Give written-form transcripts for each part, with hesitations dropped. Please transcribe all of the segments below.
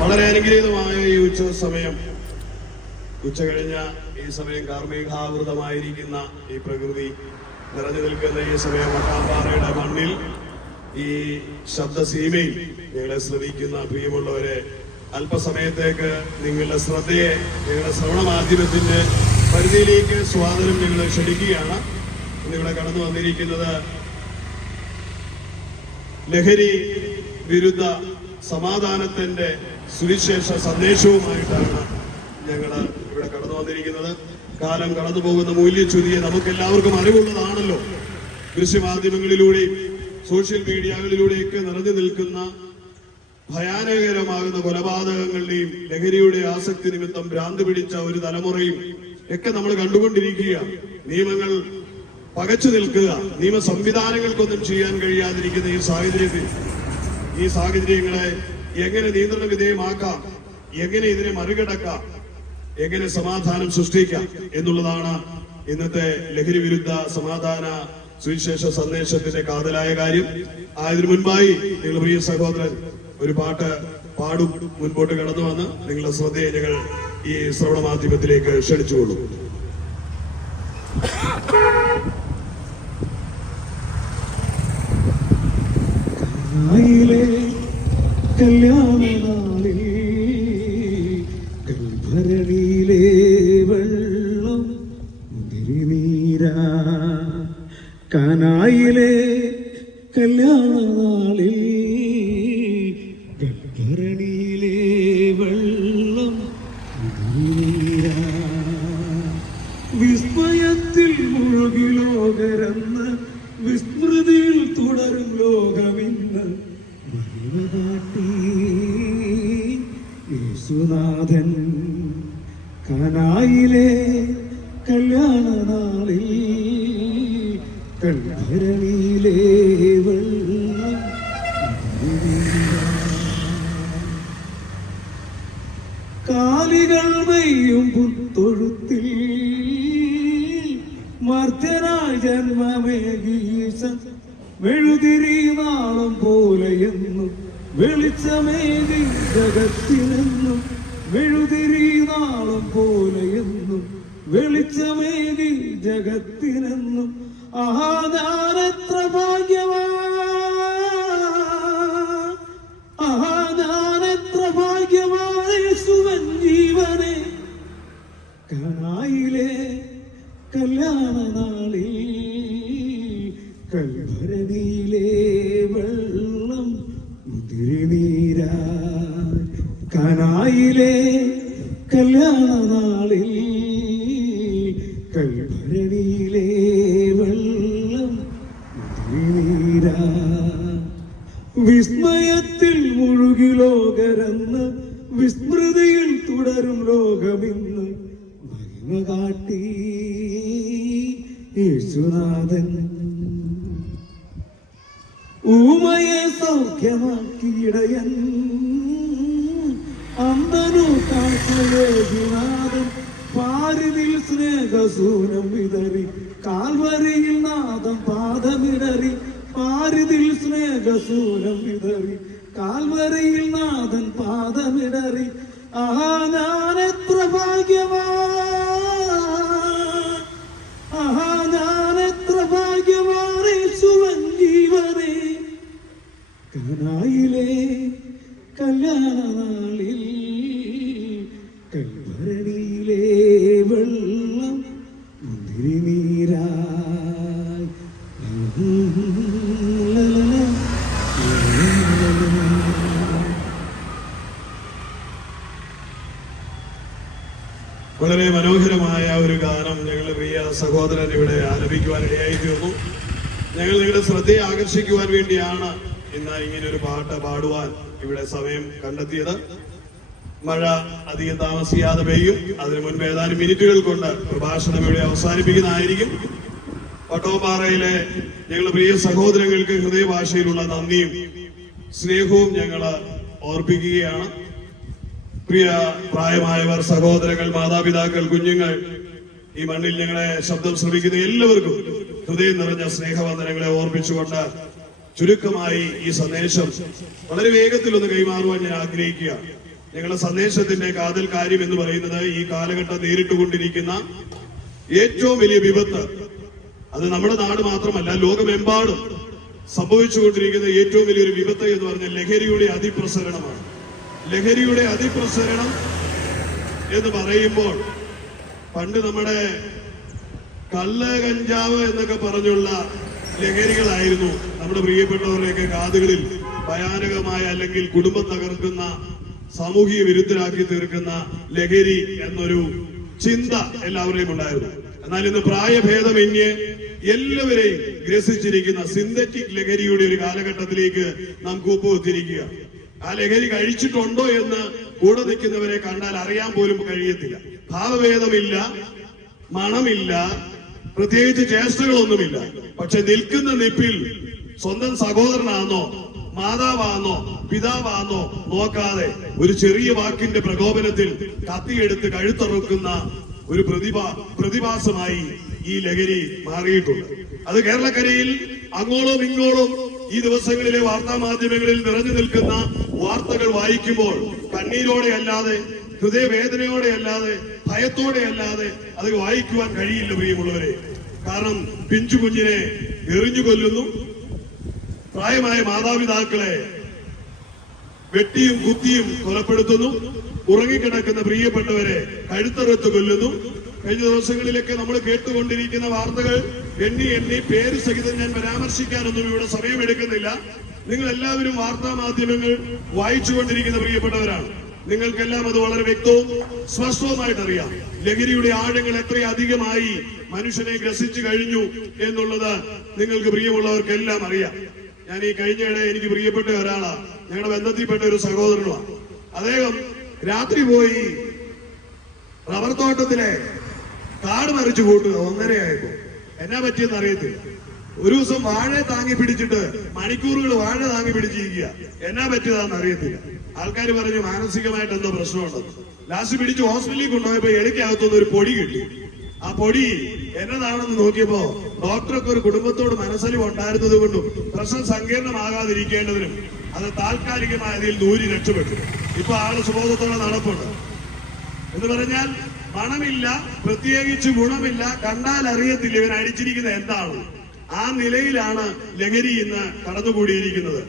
വളരെ അനുഗ്രഹീതമായ ഈ ഉച്ച സമയം, ഉച്ച കഴിഞ്ഞ ഈ സമയം കാർമേഘാവൃതമായിരിക്കുന്ന ഈ പ്രകൃതി നിറഞ്ഞു നിൽക്കുന്ന ഈ സമയം വട്ടാമ്പാറയുടെ മണ്ണിൽ ഈ ശബ്ദസീമയിൽ നിങ്ങളെ ശ്രവിക്കുന്ന പ്രിയമുള്ളവരെ, അല്പസമയത്തേക്ക് നിങ്ങളുടെ ശ്രദ്ധയെ നിങ്ങളുടെ ശ്രവണ മാധ്യമത്തിന്റെ പരിധിയിലേക്ക് സ്വാതന്ത്ര്യം നിങ്ങളെ ക്ഷണിക്കുകയാണ്. ഇന്നിവിടെ കടന്നു വന്നിരിക്കുന്നത് ലഹരി വിരുദ്ധ സമാധാനത്തിന്റെ സുവിശേഷ സന്ദേശവുമായിട്ടാണ് ഞങ്ങൾ ഇവിടെ കടന്നു വന്നിരിക്കുന്നത്. കാലം കടന്നു പോകുന്ന മൂല്യച്യുതിയെ നമുക്ക് എല്ലാവർക്കും അറിവുള്ളതാണല്ലോ. ദൃശ്യമാധ്യമങ്ങളിലൂടെയും സോഷ്യൽ മീഡിയകളിലൂടെയൊക്കെ നിറഞ്ഞു നിൽക്കുന്ന ഭയാനകരമാകുന്ന കൊലപാതകങ്ങളുടെയും ലഹരിയുടെ ആസക്തി നിമിത്തം ഭ്രാന്ത് പിടിച്ച ഒരു തലമുറയും ഒക്കെ നമ്മൾ കണ്ടുകൊണ്ടിരിക്കുക. നിയമങ്ങൾ പകച്ചു നിൽക്കുക, നിയമ സംവിധാനങ്ങൾക്കൊന്നും ചെയ്യാൻ കഴിയാതിരിക്കുന്ന ഈ സാഹചര്യങ്ങളെ എങ്ങനെ നിയന്ത്രണ വിധേയമാക്കാം, എങ്ങനെ ഇതിനെ മറികടക്കാം, എങ്ങനെ സമാധാനം സൃഷ്ടിക്കാം എന്നുള്ളതാണ് ഇന്നത്തെ ലഹരി വിരുദ്ധ സമാധാന സുവിശേഷ സന്ദേശത്തിന്റെ കാതലായ കാര്യം. അതിനു മുൻപായി നിങ്ങൾ പ്രിയ സഹോദരൻ ഒരു പാട്ട് പാടും. മുൻപോട്ട് കടന്നു വന്ന് നിങ്ങളുടെ ശ്രദ്ധയെ ഞങ്ങൾ ഈ ശ്രവണ മാധ്യമത്തിലേക്ക് ക്ഷണിച്ചുകൊള്ളു. കല്യാണനാളിൽ കൽഭരണിയിലെ വെള്ളം മുതിരിനീരാ, കാനായിലെ കല്യാണനാളിൽ കൽഭരണിയിലെ വെള്ളം മുതിരിനീരാ, വിസ്മയത്തിൽ മുഴുകി ലോകരെന്ന് വിസ്മൃതിയിൽ തുടരും ലോകമിന്ന് യേശുനാഥൻ കാനായിലെ കല്യാണനാളിൽ കൽഭരണിയിലെ വെള്ളം കാലികൾ മെയ്യും പുത്തൊഴുത്തിൽ മർത്യനായി ജന്മമേകീശൻ മെഴുതിരി നാളം പോലെയെന്നും വെളിച്ചമേകി ജഗത്തിനെന്നും മെഴുതിരി നാളം പോലെയെന്നും വെളിച്ചമേകി ജഗത്തിനെന്നും. ആഹാ ഞാനെത്ര ഭാഗ്യവാൻ, ആഹാ ഞാനെത്ര ഭാഗ്യവാൻ, യേശുവൻ ജീവനെ കാനായിലെ കല്യാണനാളിൽ കൽഭരണിയിലെ വെള്ളം മുതിരിനീരാ, കാനായിലെ കല്യാണനാളിൽ കൽഭരണിയിലെ വെള്ളം മുതിരിനീരാ, വിസ്മയത്തിൽ മുഴുകി ലോകരെന്ന് വിസ്മൃതിയിൽ തുടരും ലോകമിന്ന് മഹിമ കാട്ടി യേശുനാഥൻ. ഊമയെ സൗഖ്യമാക്കിയിടയൻ അന്തനു കാഴ്ചയേകിനാഥൻ, പാരിതിൽ സ്നേഹസൂനം വിതറി കാൽവരിയിൽ നാദം പാദമിടറി, പാരിതിൽ സ്നേഹസൂനം വിതറി കാൽവരിയിൽ നാഥൻ പാദമിടറി. ആഹാ ഞാനെത്ര ഭാഗ്യവാൻ, ആഹാ ഞാനെത്ര ഭാഗ്യവാൻ, യേശുവൻ ജീവനെ കാനായിലെ കല്യാണനാളിൽ കൽഭരണിയിലെ വെള്ളം മുതിരിനീരായി. വളരെ മനോഹരമായ ഒരു ഗാനം ഞങ്ങളുടെ പ്രിയ സഹോദരൻ ഇവിടെ ആലപിക്കുവാൻ ഇടയായി തീർന്നു. ഞങ്ങൾ നിങ്ങളുടെ ശ്രദ്ധയെ ആകർഷിക്കുവാൻ വേണ്ടിയാണ് ഇന്ന് ഇങ്ങനെ ഒരു പാട്ട് പാടുവാൻ ഇവിടെ സമയം കണ്ടെത്തിയത്. മഴ അധികം താമസിയാതെ പെയ്യും. അതിനു മുൻപ് ഏതാനും മിനിറ്റുകൾ കൊണ്ട് പ്രഭാഷണം ഇവിടെ അവസാനിപ്പിക്കുന്നതായിരിക്കും. വട്ടോപ്പാറയിലെ ഞങ്ങളുടെ പ്രിയ സഹോദരങ്ങൾക്ക് ഹൃദയഭാഷയിലുള്ള നന്ദിയും സ്നേഹവും ഞങ്ങൾ ഓർപ്പിക്കുകയാണ്. പ്രിയ പ്രായമായവർ, സഹോദരങ്ങൾ, മാതാപിതാക്കൾ, കുഞ്ഞുങ്ങൾ, ഈ മണ്ണിൽ ഞങ്ങളെ ശബ്ദം ശ്രമിക്കുന്ന എല്ലാവർക്കും ഹൃദയം നിറഞ്ഞ സ്നേഹവന്ദനങ്ങളെ ഓർപ്പിച്ചുകൊണ്ട് ചുരുക്കമായി ഈ സന്ദേശം വളരെ വേഗത്തിൽ ഒന്ന് കൈമാറുവാൻ ഞാൻ ആഗ്രഹിക്കുകയാണ്. ഞങ്ങളുടെ സന്ദേശത്തിന്റെ കാതൽ കാര്യം എന്ന് പറയുന്നത് ഈ കാലഘട്ടം നേരിട്ടുകൊണ്ടിരിക്കുന്ന ഏറ്റവും വലിയ വിപത്ത്, അത് നമ്മുടെ നാട് മാത്രമല്ല ലോകമെമ്പാടും സംഭവിച്ചുകൊണ്ടിരിക്കുന്ന ഏറ്റവും വലിയൊരു വിപത്ത് എന്ന് പറഞ്ഞാൽ ലഹരിയുടെ അതിപ്രസരണമാണ്. ലഹരിയുടെ അതിപ്രസരണം എന്ന് പറയുമ്പോൾ പണ്ട് നമ്മുടെ കള്ള് കഞ്ചാവ് എന്നൊക്കെ പറഞ്ഞുള്ള ലഹരികളായിരുന്നു നമ്മുടെ പ്രിയപ്പെട്ടവരുടെയൊക്കെ കാതുകളിൽ ഭയാനകമായ അല്ലെങ്കിൽ കുടുംബം തകർക്കുന്ന സാമൂഹിക വിരുദ്ധരാക്കി തീർക്കുന്ന ലഹരി എന്നൊരു ചിന്ത എല്ലാവരെയും ഉണ്ടായിരുന്നു. എന്നാൽ ഇന്ന് പ്രായഭേദമന്യേ എല്ലാവരെയും ഗ്രസിച്ചിരിക്കുന്ന സിന്തറ്റിക് ലഹരിയുടെ ഒരു കാലഘട്ടത്തിലേക്ക് നാം കൂപ്പുകുത്തിരിക്കുക. ആ ലഹരി കഴിച്ചിട്ടുണ്ടോ എന്ന് കൂടെ നിൽക്കുന്നവരെ കണ്ടാൽ അറിയാൻ പോലും കഴിയത്തില്ല. ഭാവഭേദമില്ല, മണമില്ല, പ്രത്യേകിച്ച് ചേഷ്ടകളൊന്നുമില്ല. പക്ഷെ നിൽക്കുന്ന നിപ്പിൽ സ്വന്തം സഹോദരനാണോ, മാതാവാണോ, പിതാവാണോ നോക്കാതെ ഒരു ചെറിയ വാക്കിന്റെ പ്രകോപനത്തിൽ കത്തിയെടുത്ത് കഴുത്തറുക്കുന്ന ഒരു പ്രതിഭാസമായി ഈ ലഹരി മാറിയിട്ടുണ്ട്. അത് കേരളക്കരയിൽ അങ്ങോളം ഇങ്ങോളം ഈ ദിവസങ്ങളിലെ വാർത്താ മാധ്യമങ്ങളിൽ നിറഞ്ഞു നിൽക്കുന്ന വാർത്തകൾ വായിക്കുമ്പോൾ കണ്ണീരോടെ അല്ലാതെ, ഹൃദയവേദനയോടെ അല്ലാതെ, ഭയത്തോടെ അല്ലാതെ അത് വായിക്കുവാൻ കഴിയില്ല പ്രിയമുള്ളവരെ. കാരണം പിഞ്ചു കുഞ്ഞിനെ എറിഞ്ഞു കൊല്ലുന്നു, പ്രായമായ മാതാപിതാക്കളെ വെട്ടിയും കുത്തിയും കൊലപ്പെടുത്തുന്നു, ഉറങ്ങിക്കിടക്കുന്ന പ്രിയപ്പെട്ടവരെ കഴുത്തറുത്ത് കൊല്ലുന്നു. കഴിഞ്ഞ ദിവസങ്ങളിലൊക്കെ നമ്മൾ കേട്ടുകൊണ്ടിരിക്കുന്ന വാർത്തകൾ എണ്ണി പേര് സഹിതം ഞാൻ പരാമർശിക്കാനൊന്നും ഇവിടെ സമയമെടുക്കുന്നില്ല. നിങ്ങൾ എല്ലാവരും വാർത്താ മാധ്യമങ്ങൾ വായിച്ചുകൊണ്ടിരിക്കുന്ന പ്രിയപ്പെട്ടവരാണ്. നിങ്ങൾക്കെല്ലാം അത് വളരെ വ്യക്തവും സ്പഷ്ടവുമായിട്ടറിയാം. ലഹരിയുടെ ആഴങ്ങൾ എത്രയധികമായി മനുഷ്യനെ ഗ്രസിച്ചു കഴിഞ്ഞു എന്നുള്ളത് നിങ്ങൾക്ക് പ്രിയമുള്ളവർക്കെല്ലാം അറിയാം. ഞാൻ ഈ കഴിഞ്ഞിടെ എനിക്ക് പ്രിയപ്പെട്ട ഒരാളാണ്, ഞങ്ങളുടെ ബന്ധത്തിൽപ്പെട്ട ഒരു സഹോദരനുമാണ്. അദ്ദേഹം രാത്രി പോയി റബ്ബർ തോട്ടത്തിലെ കാട് മറിച്ചു കൂട്ടുക 1:30 എന്നാ പറ്റിയെന്ന് അറിയത്തില്ല. ഒരു ദിവസം വാഴ താങ്ങി പിടിച്ചിട്ട് മണിക്കൂറുകൾ വാഴ താങ്ങി പിടിച്ചിരിക്കുക. എന്നാ പറ്റിയതാന്ന് അറിയത്തില്ല. ആൾക്കാർ പറഞ്ഞു മാനസികമായിട്ട് എന്തോ പ്രശ്നമുണ്ടോ. ലാസ്റ്റ് പിടിച്ച് ഹോസ്പിറ്റലിൽ കൊണ്ടുപോയപ്പോ എലിക്കകത്തുനിന്ന് ഒരു പൊടി കിട്ടി. ആ പൊടി എന്നതാണെന്ന് നോക്കിയപ്പോ ഡോക്ടർക്ക് ഒരു കുടുംബത്തോട് മനസ്സിലും ഉണ്ടായിരുന്നത് കൊണ്ടും പ്രശ്നം സങ്കീർണമാകാതിരിക്കേണ്ടതിനും അത് താൽക്കാലികമായ അതിൽ ദൂരി രക്ഷപ്പെട്ടു. ഇപ്പൊ ആള് സുബോധത്തോടെ നടപ്പുണ്ട്. എന്ന് പറഞ്ഞാൽ മണമില്ല, പ്രത്യേകിച്ച് ഗുണമില്ല, കണ്ടാൽ അറിയത്തില്ല ഇവൻ അടിച്ചിരിക്കുന്നത് എന്താണ്. ആ നിലയിലാണ് ലഹരി ഇന്ന് കടന്നുകൂടിയിരിക്കുന്നത്.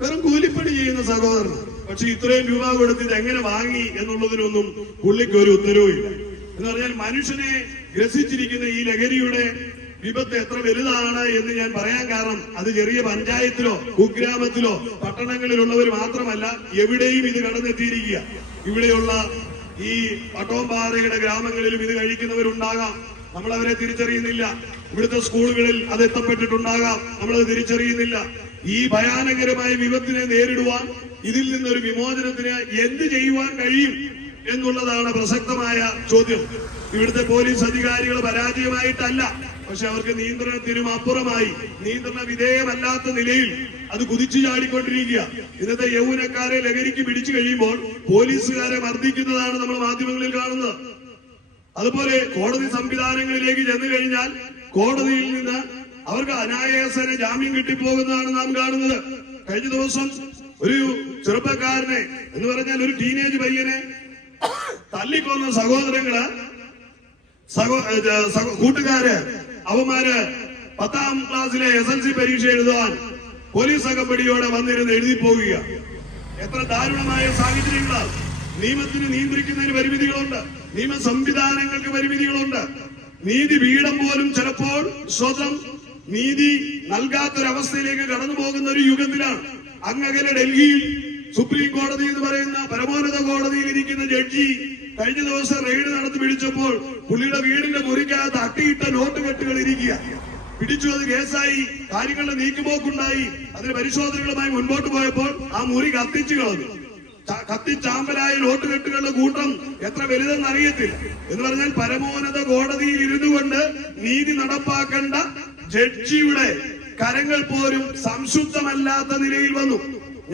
വെറും കൂലിപ്പണി ചെയ്യുന്ന സഹോദരൻ, പക്ഷെ ഇത്രയും രൂപ കൊടുത്ത് ഇത് എങ്ങനെ വാങ്ങി എന്നുള്ളതിനൊന്നും പുള്ളിക്ക് ഒരു ഉത്തരവുമില്ല. എന്ന് പറഞ്ഞാൽ മനുഷ്യനെ ഗ്രസിച്ചിരിക്കുന്ന ഈ ലഹരിയുടെ വിപത്ത് എത്ര വലുതാണ് എന്ന് ഞാൻ പറയാൻ കാരണം അത് ചെറിയ പഞ്ചായത്തിലോ കുഗ്രാമത്തിലോ പട്ടണങ്ങളിലുള്ളവർ മാത്രമല്ല, എവിടെയും ഇത് കടന്നെത്തിയിരിക്കുക. ഇവിടെയുള്ള ഈ പട്ടോമ്പാറയുടെ ഗ്രാമങ്ങളിലും ഇത് കഴിക്കുന്നവരുണ്ടാകാം, നമ്മളവരെ തിരിച്ചറിയുന്നില്ല. ഇവിടുത്തെ സ്കൂളുകളിൽ അത് എത്തപ്പെട്ടിട്ടുണ്ടാകാം, നമ്മളത് തിരിച്ചറിയുന്നില്ല. ഈ ഭയാനകരമായ വിപത്തിനെ നേരിടുവാൻ, ഇതിൽ നിന്നൊരു വിമോചനത്തിന് എന്ത് ചെയ്യുവാൻ കഴിയും എന്നുള്ളതാണ് പ്രസക്തമായ ചോദ്യം. ഇവിടുത്തെ പോലീസ് അധികാരികൾ പരാജയമായിട്ടല്ല, പക്ഷെ അവർക്ക് നിയന്ത്രണത്തിനും അപ്പുറമായി, നിയന്ത്രണ വിധേയമല്ലാത്ത നിലയിൽ അത് കുതിച്ചു ചാടിക്കൊണ്ടിരിക്കുക. ഇന്നത്തെ യൗവനക്കാരെ ലഹരിക്ക് പിടിച്ചു കഴിയുമ്പോൾ പോലീസുകാരെ മർദ്ദിക്കുന്നതാണ് നമ്മൾ മാധ്യമങ്ങളിൽ കാണുന്നത്. അതുപോലെ കോടതി സംവിധാനങ്ങളിലേക്ക് ചെന്നു കഴിഞ്ഞാൽ കോടതിയിൽ നിന്ന് അവർക്ക് അനായാസന ജാമ്യം കിട്ടിപ്പോകുന്നതാണ് നാം കാണുന്നത്. കഴിഞ്ഞ ദിവസം ഒരു ചെറുപ്പക്കാരനെ എന്ന് പറഞ്ഞാൽ ഒരു ടീനേജ് പയ്യനെ തല്ലിക്കൊന്ന സഹോദരങ്ങള് കൂട്ടുകാര് അവന്മാര് 10ാം ക്ലാസ്സിലെ SLC പരീക്ഷ എഴുതാൻ പോലീസ് അകമ്പടിയോടെ വന്നിരുന്ന് എഴുതി പോകുക. എത്ര ദാരുണമായ സാഹചര്യങ്ങളാണ്. നിയമത്തിന് നിയന്ത്രിക്കുന്നതിന് പരിമിതികളുണ്ട്, നിയമ സംവിധാനങ്ങൾക്ക് പരിമിതികളുണ്ട്. നീതിപീഠം പോലും ചിലപ്പോൾ സ്വന്തം നീതി നൽകാത്തൊരവസ്ഥയിലേക്ക് കടന്നു പോകുന്ന ഒരു യുഗത്തിലാണ്. അങ്ങകലെ ഡൽഹിയിൽ സുപ്രീം കോടതി എന്ന് പറയുന്ന പരമോന്നത കോടതിയിൽ ഇരിക്കുന്ന ജഡ്ജി കഴിഞ്ഞ ദിവസം റെയ്ഡ് നടത്തി പിടിച്ചപ്പോൾ പുള്ളിയുടെ വീടിന്റെ മുറിക്കകത്ത് അട്ടിയിട്ട നോട്ട് കെട്ടുകൾ ഇരിക്കുക. പിടിച്ചു, അത് കേസായി, കാര്യങ്ങളുടെ നീക്കുപോക്കുണ്ടായി. അതിന് പരിശോധനകളുമായി മുൻപോട്ട് പോയപ്പോൾ ആ മുറി കത്തിച്ചു കളഞ്ഞു. കത്തിച്ചാമ്പലായ നോട്ട് കെട്ടുകളുടെ കൂട്ടം എത്ര വലുതെന്ന് അറിയത്തില്ല. എന്ന് പറഞ്ഞാൽ പരമോന്നത കോടതിയിൽ ഇരുന്നു കൊണ്ട് നീതി നടപ്പാക്കേണ്ട ജഡ്ജിയുടെ കരങ്ങൾ പോലും സംശുദ്ധമല്ലാത്ത നിലയിൽ വന്നു.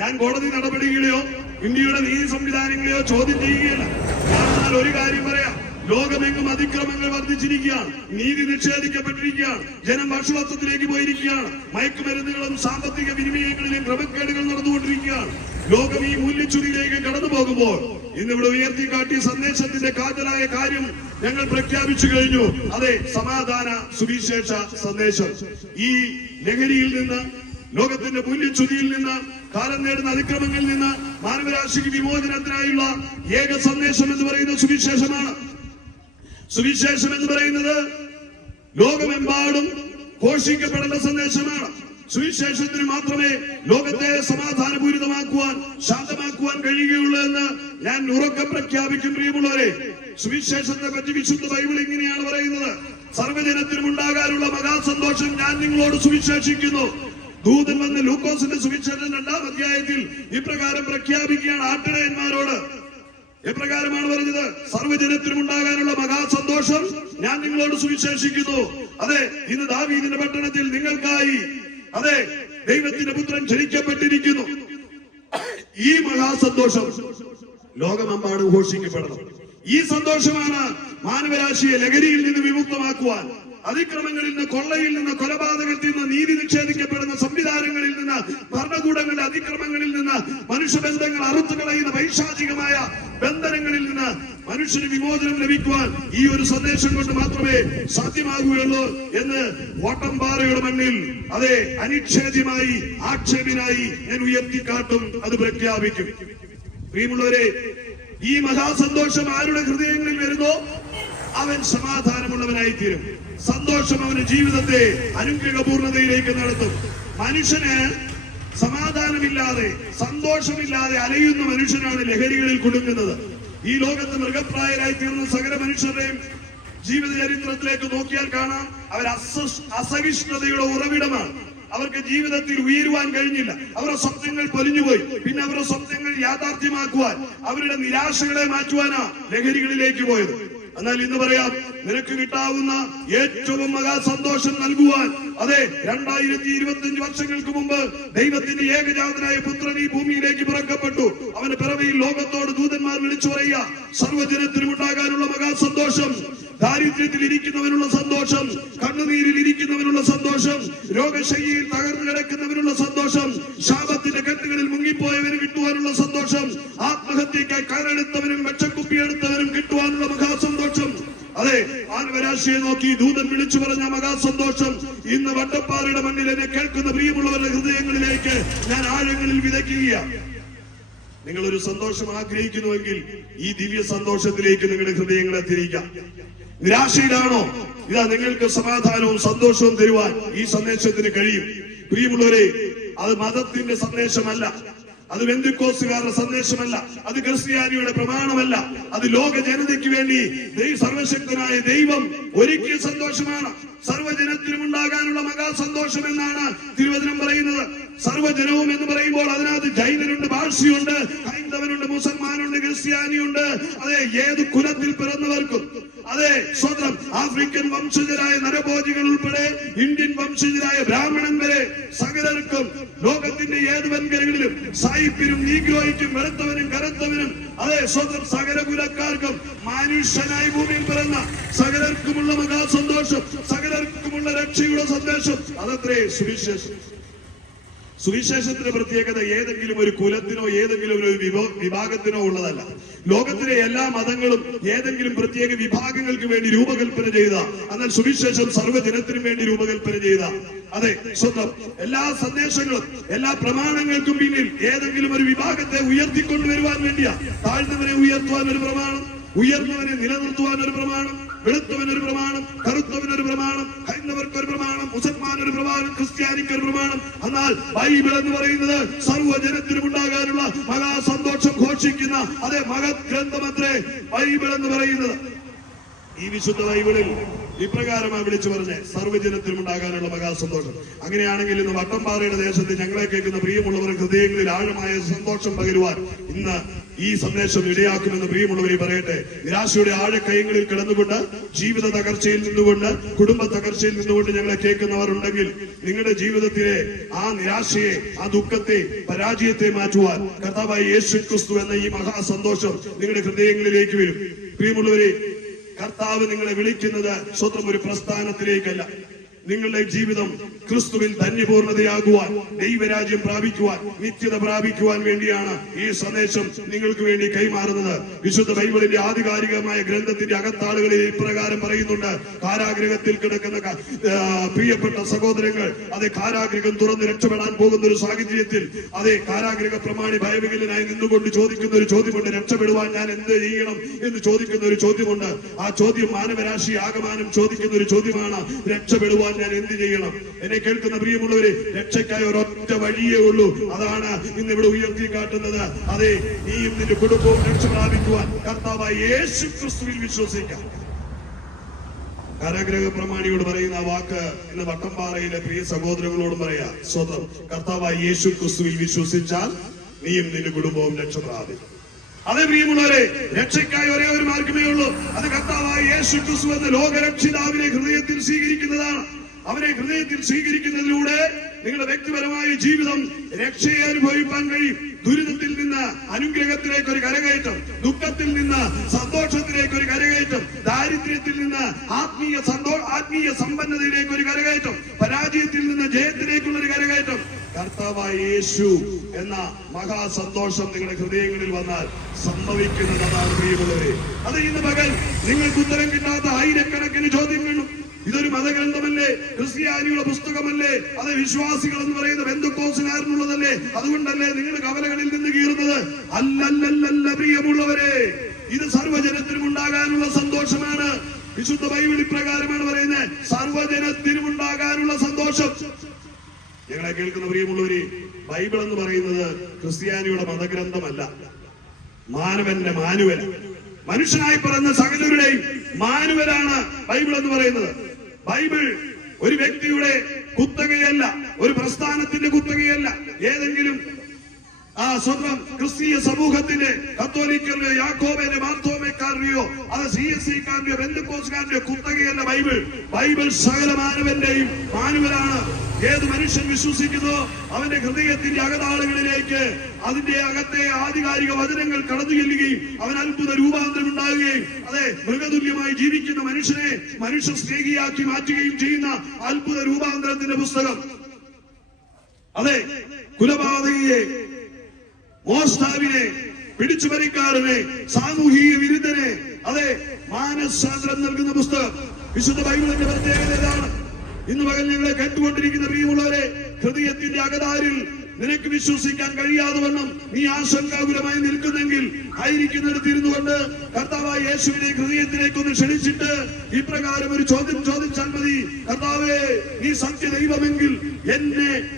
ഞാൻ കോടതി നടപടികളെയോ ഇന്ത്യയുടെ നീതി സംവിധാനങ്ങളെയോ ചോദ്യം ചെയ്യുകയല്ല. ഞാൻ എന്നാൽ ഒരു കാര്യം പറയാം, ലോകമെങ്ങും അതിക്രമങ്ങൾ വർദ്ധിച്ചിരിക്കുകയാണ്, നീതി നിഷേധിക്കപ്പെട്ടിരിക്കുകയാണ്, ജനം ഭക്ഷണത്വത്തിലേക്ക് പോയിരിക്കുകയാണ്, മയക്കുമരുന്നുകളും സാമ്പത്തിക വിനിമയങ്ങളിലും ക്രമക്കേടുകൾ നടന്നുകൊണ്ടിരിക്കുകയാണ്. ലോകം ഈ മൂല്യച്യുതിയിലേക്ക് കടന്നു പോകുമ്പോൾ ഇന്നിവിടെ ഉയർത്തിക്കാട്ടിയ സന്ദേശത്തിന്റെ കാതലായ കാര്യം ഞങ്ങൾ പ്രഖ്യാപിച്ചു കഴിഞ്ഞു. അതെ, സമാധാന സുവിശേഷ സന്ദേശം. ഈ ലഹരിയിൽ നിന്ന്, ലോകത്തിന്റെ മൂല്യച്യുതിയിൽ നിന്ന്, കാലം നേടുന്ന അതിക്രമങ്ങളിൽ നിന്ന് മാനവരാശിക്ക് വിമോചനത്തിനായുള്ള ഏക സന്ദേശം എന്ന് പറയുന്നത് സുവിശേഷമാണ്. സുവിശേഷം എന്ന് പറയുന്നത് ലോകമെമ്പാടും ഘോഷിക്കപ്പെടേണ്ട സന്ദേശമാണ്. സുവിശേഷത്തിന് മാത്രമേ ലോകത്തെ സമാധാനപൂരിതമാക്കുവാൻ, ശാന്തമാക്കുവാൻ കഴിയുകയുള്ളൂ എന്ന് ഞാൻ ഉറക്കെ പ്രഖ്യാപിക്കും. പ്രിയമുള്ളവരെ, സുവിശേഷത്തെ പറ്റി വിശുദ്ധ ബൈബിൾ ഇങ്ങനെയാണ് പറയുന്നത്: സർവ്വജനത്തിനും ഉണ്ടാകാനുള്ള മഹാസന്തോഷം ഞാൻ നിങ്ങളോട് സുവിശേഷിക്കുന്നു. ദൂതൻ വന്ന് ലൂക്കോസിന്റെ സുവിശേഷം 2-ാം അധ്യായത്തിൽ ഇപ്രകാരം പ്രഖ്യാപിക്കുകയാണ് ആട്ടിടയന്മാരോട്. എപ്രകാരമാണ് പറഞ്ഞത്? സർവ്വജനത്തിനും ഉണ്ടാകാനുള്ള മഹാസന്തോഷം ഞാൻ നിങ്ങളോട് സുവിശേഷിക്കുന്നു. അതെ, ഇന്ന് ദാവീദിന്റെ പട്ടണത്തിൽ നിങ്ങൾക്കായി, അതെ, ദൈവത്തിന്റെ പുത്രൻ ജനിക്കപ്പെട്ടിരിക്കുന്നു. ഈ മഹാസന്തോഷം ലോകമെമ്പാടും ഘോഷിക്കപ്പെടണം. ഈ സന്തോഷമാണ് മാനവരാശിയെ ലഹരിയിൽ നിന്ന് വിമുക്തമാക്കുവാൻ, അതിക്രമങ്ങളിൽ നിന്ന്, കൊള്ളയിൽ നിന്ന്, കൊലപാതകത്തിൽ നിന്ന്, നീതി നിഷേധിക്കപ്പെടുന്ന സംവിധാനങ്ങളിൽ നിന്ന്, ഭരണകൂടങ്ങളുടെ അതിക്രമങ്ങളിൽ നിന്ന്, മനുഷ്യബന്ധങ്ങൾ അറുത്തുകളയുന്ന പൈശാചികമായ ബന്ധനങ്ങളിൽ നിന്ന് മനുഷ്യന് വിമോചനം ലഭിക്കുവാൻ ഈ ഒരു സന്ദേശം കൊണ്ട് മാത്രമേ സാധ്യമാകുകയുള്ളൂ എന്ന് വട്ടംപാറയുടെ മണ്ണിൽ, അതെ, അനിക്ഷേദ്യമായി, ആക്ഷേപനായി ഞാൻ ഉയർത്തിക്കാട്ടും, അത് പ്രഖ്യാപിക്കും. പ്രിയമുള്ളവരെ, ഈ മഹാസന്തോഷം ആരുടെ ഹൃദയങ്ങളിൽ വരുന്നോ അവൻ സമാധാനമുള്ളവനായി തീരും. സന്തോഷം അവന്റെ ജീവിതത്തെ അനുഗ്രഹപൂർണതയിലേക്ക് നടത്തും. മനുഷ്യന് സമാധാനമില്ലാതെ, സന്തോഷമില്ലാതെ അലയുന്ന മനുഷ്യനാണ് ലഹരികളിൽ കുടുങ്ങുന്നത്. ഈ ലോകത്ത് മൃഗപ്രായരായി തീർന്ന സകല മനുഷ്യരുടെയും ജീവിത ചരിത്രത്തിലേക്ക് നോക്കിയാൽ കാണാം, അവർ അസഹിഷ്ണുതയുടെ ഉറവിടമാണ്. അവർക്ക് ജീവിതത്തിൽ ഉയരുവാൻ കഴിഞ്ഞില്ല. അവരുടെ സ്വപ്നങ്ങൾ പൊലിഞ്ഞുപോയി. പിന്നെ അവരുടെ സ്വപ്നങ്ങൾ യാഥാർത്ഥ്യമാക്കുവാൻ, അവരുടെ നിരാശകളെ മാറ്റുവാനാ ലഹരികളിലേക്ക് പോയത്. എന്നാൽ ഇന്ന് പറയാം, നിനക്ക് കിട്ടാവുന്ന ഏറ്റവും മഹാസന്തോഷം നൽകുവാൻ, അതെ, 2025 വർഷങ്ങൾക്ക് മുമ്പ് ദൈവത്തിന്റെ ഏകജാതനായ പുത്രൻ ഈ ഭൂമിയിലേക്ക് പിറക്കപ്പെട്ടു. അവന്റെ പിറവിയിൽ ലോകത്തോട് ദൂതന്മാർ വിളിച്ചു പറയുക: സർവ്വജനത്തിനും ഉണ്ടാകാനുള്ള മഹാസന്തോഷം, ദാരിദ്ര്യത്തിൽ ഇരിക്കുന്നവനുള്ള സന്തോഷം, കണ്ണുനീരിൽ ഇരിക്കുന്നവനുള്ള സന്തോഷം, രോഗശയ്യയിൽ തകർന്നു കിടക്കുന്നവനുള്ള സന്തോഷം, ശാപത്തിന്റെ കെട്ടുകളിൽ മുങ്ങിപ്പോയവന് കിട്ടുവാനുള്ള സന്തോഷം, ആത്മഹത്യക്കായി കയറെടുത്തവനും വെച്ചക്കുപ്പിയെടുത്തവനും കിട്ടുവാനുള്ള മഹാസന്തോഷം. അതെ, മാനവരാശിയെ നോക്കി ദൂതൻ വിളിച്ചു പറഞ്ഞ മഹാസന്തോഷം ഇന്ന് വട്ടപ്പാറയുടെ മണ്ണിൽ എന്നെ കേൾക്കുന്ന പ്രിയമുള്ളവരുടെ ഹൃദയങ്ങളിലേക്ക് ഞാൻ ആഴങ്ങളിൽ വിതയ്ക്കുകയാണ്. നിങ്ങളൊരു സന്തോഷം ആഗ്രഹിക്കുന്നുവെങ്കിൽ ഈ ദിവ്യ സന്തോഷത്തിലേക്ക് നിങ്ങളുടെ ഹൃദയങ്ങളെ തിരിക്കാം. നിരാശയിലാണോ? ഇതാ, നിങ്ങൾക്ക് സമാധാനവും സന്തോഷവും തരുവാൻ ഈ സന്ദേശത്തിന് കഴിയും. പ്രിയമുള്ളവരെ, അത് മതത്തിന്റെ സന്ദേശമല്ല, അത് ബന്ധുക്കോസുകാരുടെ സന്ദേശമല്ല, അത് ക്രിസ്ത്യാനിയുടെ പ്രമാണമല്ല, അത് ലോക ജനതയ്ക്ക് വേണ്ടി സർവശക്തനായ ദൈവം ഒരുക്കിയ സന്തോഷമാണ്. സർവ്വജനത്തിനും ഉണ്ടാകാനുള്ള മഹാസന്തോഷം എന്നാണ് തിരുവചനം പറയുന്നത്. സർവ്വജനവും എന്ന് പറയുമ്പോൾ അതിനകത്ത് ജൈനരുണ്ട്, ഭാഷയുണ്ട്, ഹൈന്ദവനുണ്ട്, മുസൽമാനുണ്ട്, ക്രിസ്ത്യാനിയുണ്ട്, അതെ, ഏത് കുലത്തിൽ പിറന്നവർക്കും, അതെ, സ്വന്തം ആഫ്രിക്കൻ വംശജരായ നരഭോജികൾ ഉൾപ്പെടെ ഇന്ത്യൻ വംശജരായ ബ്രാഹ്മണൻ വരെ സകലർക്കും ലോകത്തിന്റെ ഏത് വൻകരകളിലും സായിപ്പിനും നീഗ്രോയ്ക്കും വെളുത്തവനും കറുത്തവനും, അതെ, സ്വന്തം സകല കുലക്കാർക്കും മനുഷ്യനായി ഭൂമിയിൽ പിറന്ന സകലർക്കുമുള്ള മഹാസന്തോഷം, സകലർക്കുമുള്ള രക്ഷയുടെ സന്ദേശം, അതത്രേ സുവിശേഷം. സുവിശേഷത്തിന്റെ പ്രത്യേകത ഏതെങ്കിലും ഒരു കുലത്തിനോ ഏതെങ്കിലും ഒരു വിഭാഗത്തിനോ ഉള്ളതല്ല. ലോകത്തിലെ എല്ലാ മതങ്ങളും ഏതെങ്കിലും പ്രത്യേക വിഭാഗങ്ങൾക്ക് വേണ്ടി രൂപകൽപ്പന ചെയ്ത, എന്നാൽ സുവിശേഷം സർവ്വജനത്തിനും വേണ്ടി രൂപകൽപ്പന ചെയ്ത, അതെ, സ്വന്തം എല്ലാ സന്ദേശങ്ങളും, എല്ലാ പ്രമാണങ്ങൾക്കും പിന്നിൽ ഏതെങ്കിലും ഒരു വിഭാഗത്തെ ഉയർത്തിക്കൊണ്ടുവരുവാൻ വേണ്ടിയാ. താഴ്ന്നവനെ ഉയർത്തുവാൻ ഒരു പ്രമാണം, ഉയർന്നവനെ നിലനിർത്തുവാൻ ഒരു പ്രമാണം, വെളുത്തവനൊരു പ്രമാണം, കറുത്തവനൊരു പ്രമാണം, ഹൈന്ദവർക്കൊരു പ്രമാണം, മുസൽമാനൊരു പ്രമാണം, ക്രിസ്ത്യാനിക്കൊരു പ്രമാണം. എന്നാൽ ബൈബിൾ എന്ന് പറയുന്നത് സർവ്വജനത്തിനും ഉണ്ടാകാനുള്ള മഹാസന്തോഷം ഘോഷിക്കുന്ന, അതേ, മഹത് ഗ്രന്ഥമത്രേ ബൈബിൾ എന്ന് പറയുന്നത്. ഈ വിശുദ്ധ ബൈബിളിൽ ഇപ്രകാരമാണ് വിളിച്ചു പറഞ്ഞ് സർവ്വജനത്തിനും ഉണ്ടാകാനുള്ള മഹാസന്തോഷം. അങ്ങനെയാണെങ്കിൽ ഇന്ന് വട്ടംപാറയുടെ ദേശത്ത് ഞങ്ങളെ കേൾക്കുന്ന പ്രിയമുള്ളവർ ഹൃദയങ്ങളിൽ ആഴമായ സന്തോഷം പകരുവാൻ ഇന്ന് ഈ സന്ദേശം ഇടയാക്കുമെന്ന് പ്രിയമുള്ളവരെ പറയട്ടെ. നിരാശയുടെ ആഴക്കയങ്ങളിൽ കിടന്നുകൊണ്ട്, ജീവിത തകർച്ചയിൽ നിന്നുകൊണ്ട്, കുടുംബ തകർച്ചയിൽ നിന്നുകൊണ്ട് ഞങ്ങളെ കേൾക്കുന്നവർ ഉണ്ടെങ്കിൽ നിങ്ങളുടെ ജീവിതത്തിലെ ആ നിരാശയെ, ആ ദുഃഖത്തെ, പരാജയത്തെ മാറ്റുവാൻ കർത്താവായ യേശു ക്രിസ്തു എന്ന ഈ മഹാസന്തോഷം നിങ്ങളുടെ ഹൃദയങ്ങളിലേക്ക് വരും. പ്രിയമുള്ളവരെ, കർത്താവ് നിങ്ങളെ വിളിക്കുന്നത് സ്വന്തം ഒരു പ്രസ്ഥാനത്തിലേക്കല്ല. നിങ്ങളുടെ ജീവിതം ക്രിസ്തുവിൽ ധന്യപൂർണതയാകുവാൻ, ദൈവരാജ്യം പ്രാപിക്കുവാൻ, നിത്യത പ്രാപിക്കുവാൻ വേണ്ടിയാണ് ഈ സന്ദേശം നിങ്ങൾക്ക് വേണ്ടി കൈമാറുന്നത്. വിശുദ്ധ ബൈബിളിന്റെ ആധികാരികമായ ഗ്രന്ഥത്തിന്റെ അകത്താളുകളിൽ ഇപ്രകാരം പറയുന്നുണ്ട്: കാരാഗ്രഹത്തിൽ കിടക്കുന്ന പ്രിയപ്പെട്ട സഹോദരങ്ങൾ, അതെ, കാരാഗ്രഹം തുറന്ന് രക്ഷപ്പെടാൻ പോകുന്ന ഒരു സാഹചര്യത്തിൽ, അതെ, കാരാഗ്രഹ പ്രമാണി ഭയവികലനായി നിന്നുകൊണ്ട് ചോദിക്കുന്ന ഒരു ചോദ്യമുണ്ട്. രക്ഷപ്പെടുവാൻ ഞാൻ എന്ത് ചെയ്യണം എന്ന് ചോദിക്കുന്ന ഒരു ചോദ്യമുണ്ട്. ആ ചോദ്യം മാനവരാശി ആകമാനം ചോദിക്കുന്ന ഒരു ചോദ്യമാണ്: രക്ഷപ്പെടുവാൻ ഞാൻ എന്ത് ചെയ്യണം? എന്നെ കേൾക്കുന്ന പ്രിയമുള്ളവരെ, രക്ഷയ്ക്കായി ഒരൊറ്റ വഴിയേ ഉള്ളൂ. അതാണ് ഇന്ന് ഇവിടെ ഉയർത്തി കാട്ടുന്നത്. അതെ, നീയും നിന്റെ കുടുംബവും രക്ഷ പ്രാപിക്കുവാൻ കർത്താവായ യേശു ക്രിസ്തുവിൽ വിശ്വസിക്കാം. കാരാഗ്രഹ പ്രമാണിയോട് പറയുന്ന ആ വാക്ക് ഇന്ന് വട്ടംപാറയിലെ പ്രിയ സഹോദരങ്ങളോടും പറയാ: സ്വന്തം കർത്താവായ യേശു ക്രിസ്തുവിൽ വിശ്വസിച്ചാൽ നീയും നിന്റെ കുടുംബവും രക്ഷ പ്രാപിക്കും. അതേ പ്രിയമുള്ളവരെ, രക്ഷയ്ക്കായി ഒരേ ഒരു മാർഗമേ ഉള്ളൂ. അത് കർത്താവായ യേശു ക്രിസ്തു എന്ന ലോകരക്ഷിതാവിനെ ഹൃദയത്തിൽ സ്വീകരിക്കുന്നതാണ്. അവനെ ഹൃദയത്തിൽ സ്വീകരിക്കുന്നതിലൂടെ നിങ്ങളുടെ വ്യക്തിപരമായ ജീവിതം രക്ഷയെ അനുഭവിക്കാൻ കഴിയും. ദുരിതത്തിൽ നിന്ന് അനുഗ്രഹത്തിലേക്ക് ഒരു കരകയറ്റം, ദുഃഖത്തിൽ നിന്ന് സന്തോഷത്തിലേക്ക് ഒരു കരകയറ്റം, ദാരിദ്ര്യത്തിൽ നിന്ന് ആത്മീയ സമ്പന്നതയിലേക്ക് ഒരു കരകയറ്റം, പരാജയത്തിൽ നിന്ന് ജയത്തിലേക്കുള്ള ഒരു കരകയറ്റം. കർത്താവായ യേശു എന്ന മഹാസന്തോഷം നിങ്ങളുടെ ഹൃദയങ്ങളിൽ വന്നാൽ സംഭവിക്കുന്നത് അതാണ് പ്രിയമുള്ളവരെ. അത് ഇന്ന് പകൽ നിങ്ങൾക്ക് ഉത്തരം കിട്ടാത്ത ആയിരക്കണക്കിന് ചോദ്യങ്ങളും. ഇതൊരു മതഗ്രന്ഥമല്ലേ? ക്രിസ്ത്യാനിയുടെ പുസ്തകമല്ലേ? അത് വിശ്വാസികൾ എന്ന് പറയുന്ന ബന്ധുക്കോസുകാരനുള്ളതല്ലേ? അതുകൊണ്ടല്ലേ നിങ്ങൾ കവലകളിൽ നിന്ന് കീറുന്നത്? അല്ലല്ലല്ല പ്രിയമുള്ളവരെ, ഇത് സർവ്വജനത്തിനും ഉണ്ടാകാനുള്ള സന്തോഷമാണ്. വിശുദ്ധ ബൈബിൾ ഇപ്രകാരമാണ് പറയുന്നത്: സർവ്വജനത്തിനും ഉണ്ടാകാനുള്ള സന്തോഷം. ഞങ്ങളെ കേൾക്കുന്ന പ്രിയമുള്ളവരെ, ബൈബിൾ എന്ന് പറയുന്നത് ക്രിസ്ത്യാനിയുടെ മതഗ്രന്ഥമല്ല, മാനവന്റെ മാനുവൽ, മനുഷ്യനായി പറഞ്ഞ സകലരുടെയും മാനുവലാണ് ബൈബിൾ എന്ന് പറയുന്നത്. ബൈബിൾ ഒരു വ്യക്തിയുടെ കുത്തകയല്ല, ഒരു പ്രസ്ഥാനത്തിന്റെ കുത്തകയല്ല, ഏതെങ്കിലും സ്വന്തം ക്രിസ്തീയ സമൂഹത്തിന്റെ കത്തോലിക്കറിയോ യാക്കോബിന്റെ മാർത്തോമക്കാരനെയോ അത് CSCക്കാരനെയോ ബന്ധുക്കോസുകാരനെയോ കുത്തകയല്ല ബൈബിൾ. ബൈബിൾ സകല മാനവന്റെയും മാനുവലാണ്. ഏത് മനുഷ്യൻ വിശ്വസിക്കുന്നോ അവന്റെ ഹൃദയത്തിന്റെ അകതാളുകളിലേക്ക് അതിന്റെ അകത്തെ ആധികാരിക വചനങ്ങൾ കടന്നു ചെല്ലുകയും അവൻ അത്ഭുത രൂപാന്തരം ഉണ്ടാകുകയും, അതെ, മൃഗതുല്യമായി ജീവിക്കുന്ന മനുഷ്യനെ മനുഷ്യ സ്നേഹിയാക്കി മാറ്റുകയും ചെയ്യുന്ന അത്ഭുത രൂപാന്തരത്തിന്റെ പുസ്തകം. അതെ, കുലപാതകിയെ, മോഷ്ടാവിനെ, പിടിച്ചുപറിക്കാരനെ, സാമൂഹിക വിരുദ്ധനെ, അതെ, മാനസാന്തരം നൽകുന്ന പുസ്തകം. വിശുദ്ധ ബൈബിളിന്റെ പ്രത്യേകത ഇതാണ്. ഇന്ന് പകൽ ഞങ്ങളെ കേട്ടുകൊണ്ടിരിക്കുന്ന പ്രിയമുള്ളവരെ, ഹൃദയത്തിന്റെ അകതാരിൽ നിനക്ക് വിശ്വസിക്കാൻ കഴിയാതെ വണ്ണം നീ ആശങ്കാകുലമായി നിൽക്കുന്നെങ്കിൽ ആയിരിക്കുന്നിടത്ത് ഇരുന്നു കൊണ്ട് കർത്താവായ യേശുവിനെ ഹൃദയത്തിലേക്കൊന്ന് ക്ഷണിച്ചിട്ട് ഇപ്രകാരം ഒരു ചോദ്യം ചോദിച്ചാൽ മതി: കർത്താവേ, നീ സത്യദൈവമെങ്കിൽ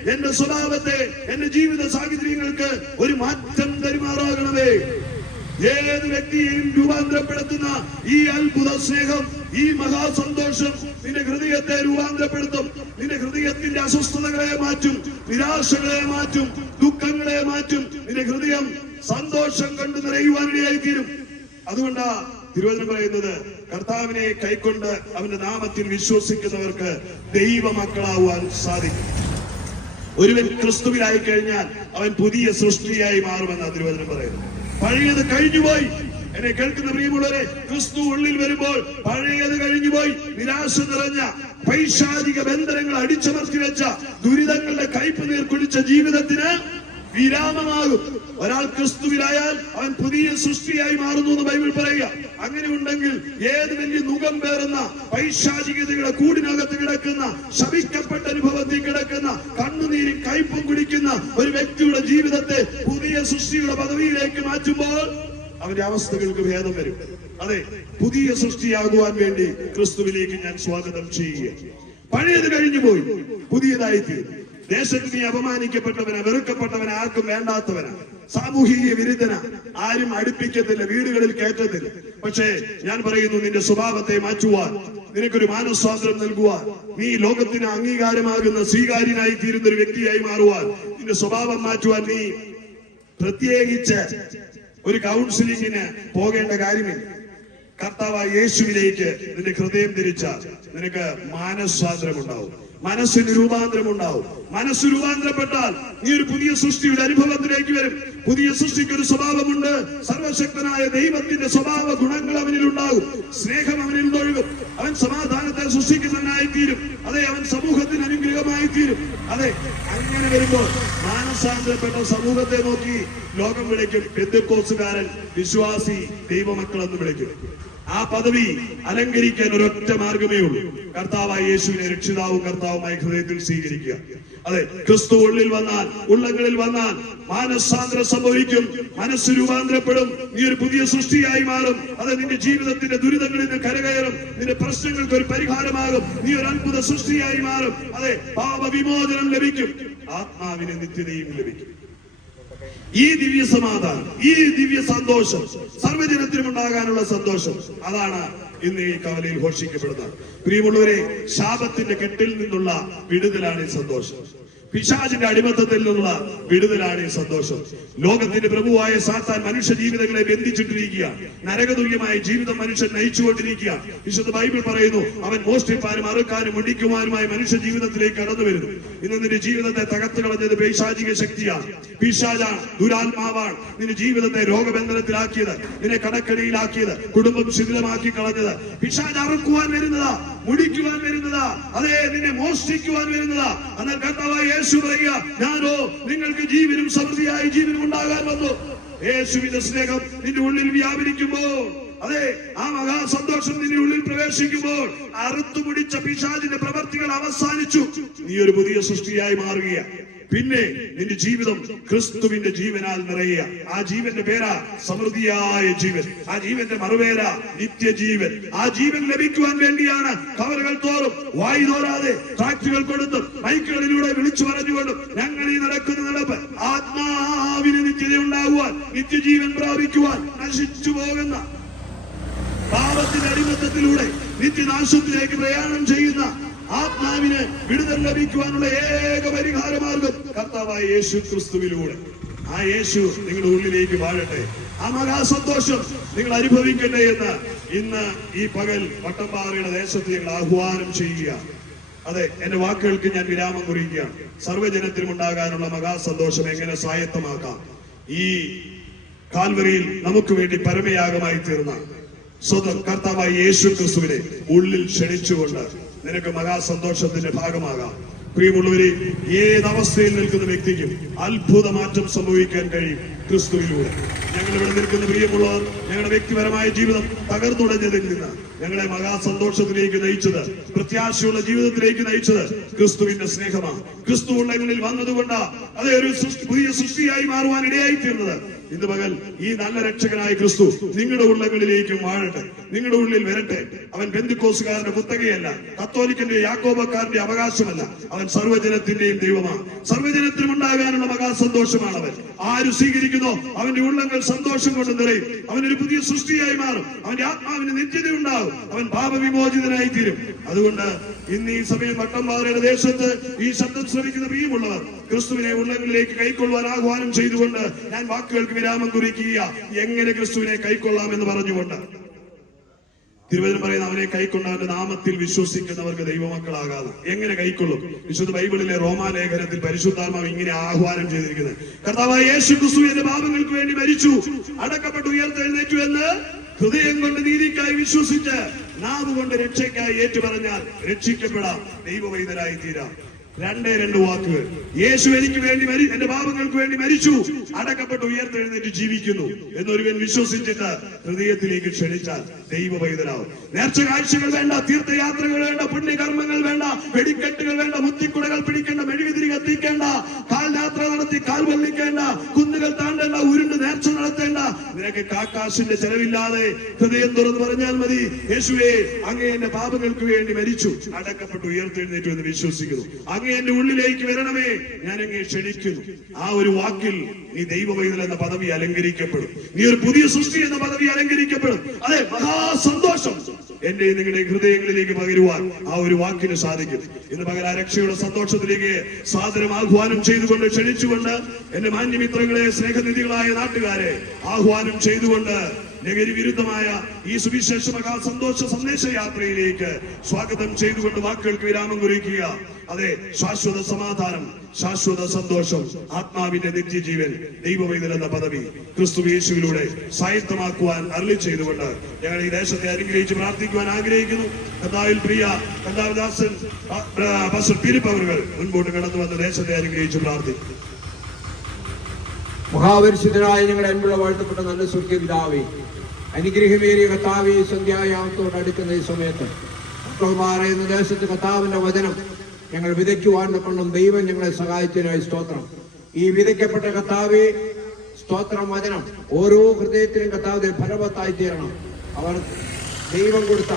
എന്റെ സ്വഭാവത്തെ, എന്റെ ജീവിത സാഹചര്യങ്ങൾക്ക് ഒരു മാറ്റം തരുമാറാകണമേ. ഏത് വ്യക്തിയെയും രൂപാന്തരപ്പെടുത്തുന്ന ഈ അത്ഭുത സ്നേഹം, ഈ മഹാസന്തോഷം നിന്റെ ഹൃദയത്തെ രൂപാന്തരപ്പെടുത്തും. നിന്റെ ഹൃദയത്തിന്റെ അസ്വസ്ഥതകളെ മാറ്റും, നിരാശകളെ മാറ്റും, ദുഃഖങ്ങളെ മാറ്റും. നിന്റെ ഹൃദയം സന്തോഷം കൊണ്ട് നിറയുവാനിടയായി തീരും. അതുകൊണ്ടാ തിരുവചനം പറയുന്നത്: കർത്താവിനെ കൈക്കൊണ്ട് അവന്റെ നാമത്തിൽ വിശ്വസിക്കുന്നവർക്ക് ദൈവമക്കളാവാൻ സാധിക്കും. ഒരുവൻ ക്രിസ്തുവിലായി കഴിഞ്ഞാൽ അവൻ പുതിയ സൃഷ്ടിയായി മാറുമെന്നാണ് തിരുവചനം പറയുന്നത്. പഴയത് കഴിഞ്ഞുപോയി. എന്നെ കേൾക്കുന്ന പ്രിയമുള്ളവരെ, ക്രിസ്തു ഉള്ളിൽ വരുമ്പോൾ പഴയത് കഴിഞ്ഞുപോയി. നിരാശ നിറഞ്ഞ പൈശാചിക ബന്ധനങ്ങൾ അടിച്ചമർത്തി വെച്ച ദുരിതങ്ങളുടെ കയ്പ് നീർ കുടിച്ച ജീവിതത്തിന് വിരാമമാകും. ഒരാൾ ക്രിസ്തുവിലായാൽ അവൻ പുതിയ സൃഷ്ടിയായി മാറുന്നു എന്ന് ബൈബിൾ പറയുക. അങ്ങനെ ഉണ്ടെങ്കിൽ ഏത് വലിയ മുഖം പേറുന്ന പൈശാചികതയുടെ കൂടിനകത്ത് കിടക്കുന്ന, ശപിക്കപ്പെട്ട അനുഭവത്തിൽ കിടക്കുന്ന, കണ്ണുനീരും കയ്പും കുടിക്കുന്ന ഒരു വ്യക്തിയുടെ ജീവിതത്തെ പുതിയ സൃഷ്ടിയുടെ പദവിയിലേക്ക് മാറ്റുമ്പോൾ അവന്റെ അവസ്ഥകൾക്ക് ഭേദം വരും. അതെ, പുതിയ സൃഷ്ടിയാകുവാൻ വേണ്ടി ക്രിസ്തുവിലേക്ക് ഞാൻ സ്വാഗതം ചെയ്യുക. പഴയത് കഴിഞ്ഞുപോയി, പുതിയതായി തീരും. ദേശത്ത് നീ അപമാനിക്കപ്പെട്ടവനാ, വെറുക്കപ്പെട്ടവനാ, ആർക്കും വേണ്ടാത്തവനാ, സാമൂഹിക വിരുദ്ധന, ആരും അടുപ്പിക്കത്തില്ല, വീടുകളിൽ കയറ്റത്തില്ല. പക്ഷേ ഞാൻ പറയുന്നു, നിന്റെ സ്വഭാവത്തെ മാറ്റുവാൻ, നിനക്കൊരു മാനസ്വാതന്ത്ര്യം നൽകുവാൻ, നീ ലോകത്തിന് അംഗീകാരമാകുന്ന സ്വീകാര്യനായി തീരുന്ന ഒരു വ്യക്തിയായി മാറുവാൻ, നിന്റെ സ്വഭാവം മാറ്റുവാൻ നീ പ്രത്യേകിച്ച് ഒരു കൗൺസിലിങ്ങിന് പോകേണ്ട കാര്യമില്ല. കർത്താവായ യേശുവിലേക്ക് നിന്റെ ഹൃദയം തിരിച്ചാൽ നിനക്ക് മാനസാന്തരം ഉണ്ടാവും, മനസ്സിന് രൂപാന്തരം ഉണ്ടാവും. മനസ്സ് രൂപാന്തരപ്പെട്ടാൽ നീ ഒരു പുതിയ സൃഷ്ടിയുടെ അനുഭവത്തിലേക്ക് വരും. പുതിയ സൃഷ്ടിക്ക് ഒരു സ്വഭാവമുണ്ട്. സർവശക്തനായ ദൈവത്തിന്റെ സ്വഭാവ ഗുണങ്ങൾ അവനിൽ ഉണ്ടാകും. സ്നേഹം അവനിൽ ഒഴുകും. അവൻ സമാധാനത്തെ സൃഷ്ടിക്കുന്നവനായി തീരും. അതെ, അവൻ സമൂഹത്തിന് അനുഗ്രഹമായി തീരും. അതെ, അങ്ങനെ വരുമ്പോൾ മാനസാന്തരപ്പെട്ട സമൂഹത്തെ നോക്കി ലോകം വിളിക്കും പെന്തക്കോസ്തുകാരൻ, വിശ്വാസി, ദൈവമക്കളെന്ന് വിളിക്കും. ആ പദവി അലങ്കരിക്കാൻ ഒരൊറ്റ മാർഗമേ ഉള്ളൂ. കർത്താവായ യേശുവിനെ രക്ഷിതാവും കർത്താവുമായി ഹൃദയത്തിൽ സ്വീകരിക്കുക. അതെ, ക്രിസ്തു ഉള്ളിൽ വന്നാൽ, ഉള്ളങ്ങളിൽ വന്നാൽ മാനസാന്തരം സംഭവിക്കും. മനസ്സ് രൂപാന്തരപ്പെടും. നീ ഒരു പുതിയ സൃഷ്ടിയായി മാറും. അത് നിന്റെ ജീവിതത്തിന്റെ ദുരിതങ്ങളിൽ നിന്ന് കരകയറും. നിന്റെ പ്രശ്നങ്ങൾക്ക് ഒരു പരിഹാരമാകും. നീ ഒരു അത്ഭുത സൃഷ്ടിയായി മാറും. അതെ, പാപവിമോചനം ലഭിക്കും. ആത്മാവിന് നിത്യതയും ലഭിക്കും. ഈ ദിവ്യ സമാധാനം, ഈ ദിവ്യ സന്തോഷം, സർവ്വജനത്തിനും ഉണ്ടാകാനുള്ള സന്തോഷം, അതാണ് ഇന്ന് ഈ കവലയിൽ ഘോഷിക്കപ്പെടുന്നത്. പ്രിയമുള്ളവരെ, ശാപത്തിന്റെ കെട്ടിൽ നിന്നുള്ള വിടുതലാണ് ഈ സന്തോഷം. പിശാചിന്റെ അടിമത്തത്തിൽ നിന്നുള്ള വിടുതലാണ് ഈ സന്തോഷം. ലോകത്തിന്റെ പ്രഭുവായ സാത്താൻ മനുഷ്യ ജീവിതങ്ങളെ ബന്ധിച്ചിട്ടിരിക്കുക. നരകതുല്യമായ ജീവിതം മനുഷ്യൻ നയിച്ചുകൊണ്ടിരിക്കുക. വിശുദ്ധ ബൈബിൾ പറയുന്നു, അവൻ മോഷ്ടിപ്പാനും അറുക്കാനും ഒടിക്കുവാനുമായി മനുഷ്യ ജീവിതത്തിലേക്ക് കടന്നു വരുന്നു. ഇന്ന് നിന്റെ ജീവിതത്തെ തകർത്ത് കളഞ്ഞത് പൈശാചിക ശക്തിയാണ്, പിശാചാണ്, ദുരാത്മാവാണ്. നിന്റെ ജീവിതത്തെ രോഗബന്ധനത്തിലാക്കിയത്, നിന്നെ കടക്കടിയിലാക്കിയത്, കുടുംബം ശിഥിലമാക്കി കളഞ്ഞത്. പിശാച് അറുക്കുവാൻ വരുന്നതാ, മുടിക്കുവാൻ വരുന്നതാ, അതെ, നിന്നെ മോഷ്ടിക്കുവാൻ വരുന്നതാ. എന്നാൽ കർത്താവായ യേശു പറയുക, ഞാനോ നിങ്ങൾക്ക് ജീവനും സമൃദ്ധിയായി ജീവനും ഉണ്ടാകാൻ വന്നു. യേശുവിന്റെ സ്നേഹം നിന്റെ ഉള്ളിൽ വ്യാപരിക്കുമ്പോൾ, അതെ, ആ മഹാസന്തോഷം നിന്റെ ഉള്ളിൽ പ്രവേശിക്കുമ്പോൾ അറുത്തുമുടിച്ച പിശാചിന്റെ പ്രവർത്തികൾ അവസാനിച്ചു. നീ ഒരു പുതിയ സൃഷ്ടിയായി മാറുകയാണ്. പിന്നെ നിന്റെ ജീവിതം ക്രിസ്തുവിന്റെ ജീവനാൽ നിറയുക. ആ ജീവന്റെ പേരാ സമൃദ്ധിയായ ജീവൻ. ആ ജീവന്റെ മറുപേരാ നിത്യജീവൻ. ആ ജീവൻ ലഭിക്കുവാൻ വേണ്ടിയാണ് കവലകൾ തോറും വായി തോരാതെ ട്രാക്റ്റുകൾ കൊടുത്തും മൈക്കുകളിലൂടെ വിളിച്ചു പറഞ്ഞുകൊണ്ടും ഞങ്ങൾ ഈ നടക്കുന്ന നടപ്പ് ആത്മാവിന് നിത്യത ഉണ്ടാകുവാൻ, നിത്യജീവൻ പ്രാപിക്കുവാൻ, നശിച്ചു പോകുന്ന പാപത്തിന്റെ അടിമത്തത്തിലൂടെ നിത്യനാശത്തിലേക്ക് പ്രയാണം ചെയ്യുന്ന ആത്മാവിന് വിടുതൽ ലഭിക്കുവാനുള്ള ഏക പരിഹാരമാർഗം കർത്താവായ യേശു ക്രിസ്തുവിലൂടെ. ആ യേശു നിങ്ങളുടെ ഉള്ളിലേക്ക് വാഴട്ടെ. ആ മഹാസന്തോഷം നിങ്ങൾ അനുഭവിക്കട്ടെ എന്ന് ഇന്ന് ഈ പകൽ വട്ടമ്പാറയുടെ ദേശത്ത് ഞങ്ങൾ ആഹ്വാനം ചെയ്യുക. അതെ, എന്റെ വാക്കുകൾക്ക് ഞാൻ വിരാമം കുറിക്കുകയാണ്. സർവ്വജനത്തിനും ഉണ്ടാകാനുള്ള മഹാസന്തോഷം എങ്ങനെ സ്വായത്തമാക്കാം? ഈ കാൽവരിയിൽ നമുക്ക് വേണ്ടി പരമയാഗമായി തീർന്ന സ്വന്തം കർത്താവായ യേശു ക്രിസ്തുവിനെ ഉള്ളിൽ ക്ഷണിച്ചുകൊണ്ട് നിനക്ക് മഹാസന്തോഷത്തിന്റെ ഭാഗമാകാം. പ്രിയമുള്ളവരെ, ഏതവസ്ഥയിൽ നിൽക്കുന്ന വ്യക്തിക്കും അത്ഭുത മാറ്റം സംഭവിക്കാൻ കഴിയും ക്രിസ്തുവിലൂടെ. ഞങ്ങൾ ഇവിടെ നിൽക്കുന്ന പ്രിയമുള്ളവർ, ഞങ്ങളുടെ വ്യക്തിപരമായ ജീവിതം തകർന്നുടഞ്ഞതിൽ നിന്ന് ഞങ്ങളെ മഹാസന്തോഷത്തിലേക്ക് നയിച്ചത്, പ്രത്യാശയുള്ള ജീവിതത്തിലേക്ക് നയിച്ചത് ക്രിസ്തുവിന്റെ സ്നേഹമാണ്. ക്രിസ്തു ഉള്ളങ്ങളിൽ വന്നതുകൊണ്ട് അതേ ഒരു പുതിയ സൃഷ്ടിയായി മാറുവാൻ ഇടയായി തീർന്നത്. ഇന്ന് പകൽ ഈ നല്ല രക്ഷകനായ ക്രിസ്തു നിങ്ങളുടെ ഉള്ളങ്ങളിലേക്കും വാഴട്ടെ, നിങ്ങളുടെ ഉള്ളിൽ വരട്ടെ. അവൻ പെന്തക്കോസ്തുകാരന്റെ കുത്തകയല്ല, കത്തോലിക്കന്റെ യാക്കോബക്കാരന്റെ അവകാശമല്ല. അവൻ സർവ്വജനത്തിന്റെയും ദൈവമാണ്. സർവ്വജനത്തിനും ഉണ്ടാകാനുള്ള മഹാസന്തോഷമാണ് അവൻ. ആര് സ്വീകരിക്കുന്നോ അവന്റെ ഉള്ളങ്ങൾ സന്തോഷം കൊണ്ട് നിറയും. അവനൊരു പുതിയ സൃഷ്ടിയായി മാറും. അവന്റെ ആത്മാവിന് നിത്യത ഉണ്ടാകും. അവൻ പാപവിമോചിതനായി തീരും. അതുകൊണ്ട് ഇന്ന് ഈ സമയം വട്ടമ്പാറയുടെ ദേശത്ത് ഈ ശബ്ദം ശ്രമിക്കുന്ന പ്രിയമുള്ളവർ, ക്രിസ്തുവിനെ ഉള്ളങ്ങളിലേക്ക് കൈക്കൊള്ളുവാൻ ആഹ്വാനം ചെയ്തുകൊണ്ട് ഞാൻ വാക്കുകൾക്ക് വിരാമം കുറിക്കുക. എങ്ങനെ ക്രിസ്തുവിനെ കൈക്കൊള്ളാമെന്ന് പറഞ്ഞുകൊണ്ട് തിരുവചനം പറയുന്ന, അവനെ കൈക്കൊണ്ടവന്റെ നാമത്തിൽ വിശ്വസിക്കുന്നവർക്ക് ദൈവമക്കളാകാതെ. എങ്ങനെ കൈക്കൊള്ളും? വിശുദ്ധ ബൈബിളിലെ റോമാലേഖനത്തിൽ പരിശുദ്ധാത്മാവ് ഇങ്ങനെ ആഹ്വാനം ചെയ്തിരിക്കുന്നത്, കർത്താവായ യേശു ക്രിസ്തു എന്റെ പാപങ്ങൾക്ക് വേണ്ടി മരിച്ചു, അടക്കപ്പെട്ട് ഉയർത്തെഴുന്നേറ്റു എന്ന് ഹൃദയം കൊണ്ട് നീതിക്കായി വിശ്വസിച്ച് നാവ് കൊണ്ട് രക്ഷയ്ക്കായി ഏറ്റുപറഞ്ഞാൽ രക്ഷിക്കപ്പെടാം, ദൈവവൈദ്യരായി തീരാം. രണ്ട് വാക്കുകൾ. യേശു എനിക്ക് വേണ്ടി എന്റെ പാപങ്ങൾക്ക് വേണ്ടി മരിച്ചു, അടക്കപ്പെട്ട് ഉയർത്തെഴുന്നേറ്റ് ജീവിക്കുന്നു എന്നൊരുവൻ വിശ്വസിച്ചിട്ട് ഹൃദയത്തിലേക്ക് ക്ഷണിച്ചാൽ ദൈവവൈദ്യരാവും. നേർച്ച കാഴ്ചകൾ വേണ്ട, തീർത്ഥയാത്രകൾ വേണ്ട, പുണ്യകർമ്മങ്ങൾ വേണ്ട, വെടിക്കെട്ടുകൾ വേണ്ട, മുത്തിക്കുടകൾ പിടിക്കേണ്ട, മെഴുകുതിരി കത്തിക്കേണ്ട, കാൽയാത്ര നടത്തി കാൽ വള്ളിക്കേണ്ട, കുന്നുകൾ താണ്ടേണ്ട, ഉരുണ്ട് നേർച്ച നടത്തേണ്ട. നിനക്ക് കാക്കാശിന്റെ ചെലവില്ലാതെ ഹൃദയം തുറന്ന് പറഞ്ഞാൽ മതി, യേശുവേ അങ്ങേ എന്റെ പാപങ്ങൾക്ക് വേണ്ടി മരിച്ചു, അടക്കപ്പെട്ട് ഉയർത്തെഴുന്നേറ്റു എന്ന് വിശ്വസിക്കുന്നു. അങ്ങേ എന്റെ ഉള്ളിലേക്ക് വരണമേ, ഞാൻ അങ്ങേ ക്ഷണിക്കുന്നു. ആ ഒരു വാക്കിൽ നീ ദൈവവൈദ്യൻ എന്ന പദവി അലങ്കരിക്കപ്പെടും. നീ ഒരു പുതിയ സൃഷ്ടി എന്ന പദവി അലങ്കരിക്കപ്പെടും. അതെ, മഹാസന്തോഷം എന്റെ നിങ്ങളുടെ ഹൃദയങ്ങളിലേക്ക് പകരുവാൻ ആ ഒരു വാക്കിന് സാധിക്കും. ഇന്ന് പകൽ ആ രക്ഷയുടെ സന്തോഷത്തിലേക്ക് സാദരം ആഹ്വാനം ചെയ്തുകൊണ്ട് ക്ഷണിച്ചുകൊണ്ട് എന്റെ മാന്യമിത്രങ്ങളെ, സ്നേഹനിധികളായ നാട്ടുകാരെ ആഹ്വാനം ചെയ്തുകൊണ്ട് ലഹരി വിരുദ്ധമായ ഈ സുവിശേഷ മഹാ സന്തോഷ സന്ദേശ യാത്രയിലേക്ക് സ്വാഗതം ചെയ്തുകൊണ്ട് വാക്കുകൾക്ക് വിരാമം കുറിക്കുക. അതെ, ശാശ്വത സമാധാനം, ശാശ്വത സന്തോഷം, ആത്മാവിന്റെ നിത്യജീവൻ, ദൈവവൈതൽ എന്ന പദവി ക്രിസ്തു യേശുവിലൂടെ സ്വായത്തമാക്കുവാൻ അരുളി ചെയ്തുകൊണ്ട് ഞങ്ങൾ ഈ ദേശത്തെ അനുഗ്രഹിച്ച് പ്രാർത്ഥിക്കുവാൻ ആഗ്രഹിക്കുന്നു. കർത്താവിൽ പ്രിയ കർത്താവദാസൻ പാസ്റ്റർ ഫിലിപ്പ് അവர்கள் മുൻപോട്ട് കടന്നു വന്ന് ദേശത്തെ അനുഗ്രഹിച്ച് പ്രാർത്ഥിക്കും. മഹാപരിശുദ്ധനായ ഞങ്ങളുടെ അൻപുള്ള വാഴ്ത്തപ്പെട്ട നല്ല സ്വർഗീയ പിതാവേ, അനുഗ്രഹമേറിയ കർത്താവേ, സന്ധ്യായാമത്തോട് അടുക്കുന്ന ഈ സമയത്ത് മക്കളുമാരെ എന്ന ദേശത്ത് കർത്താവിന്റെ വചനം ഞങ്ങൾ വിതയ്ക്കുവാൻ കൊണ്ടും ദൈവം ഞങ്ങളെ സഹായിച്ചതിനായി സ്തോത്രം. ഈ വിതയ്ക്കപ്പെട്ട കർത്താവേ, സ്തോത്രം വചനം ഓരോ ഹൃദയത്തിലും കർത്താവിന്റെ ഫലവത്തായി തീരണം. അവർ ദൈവം കൊടുത്ത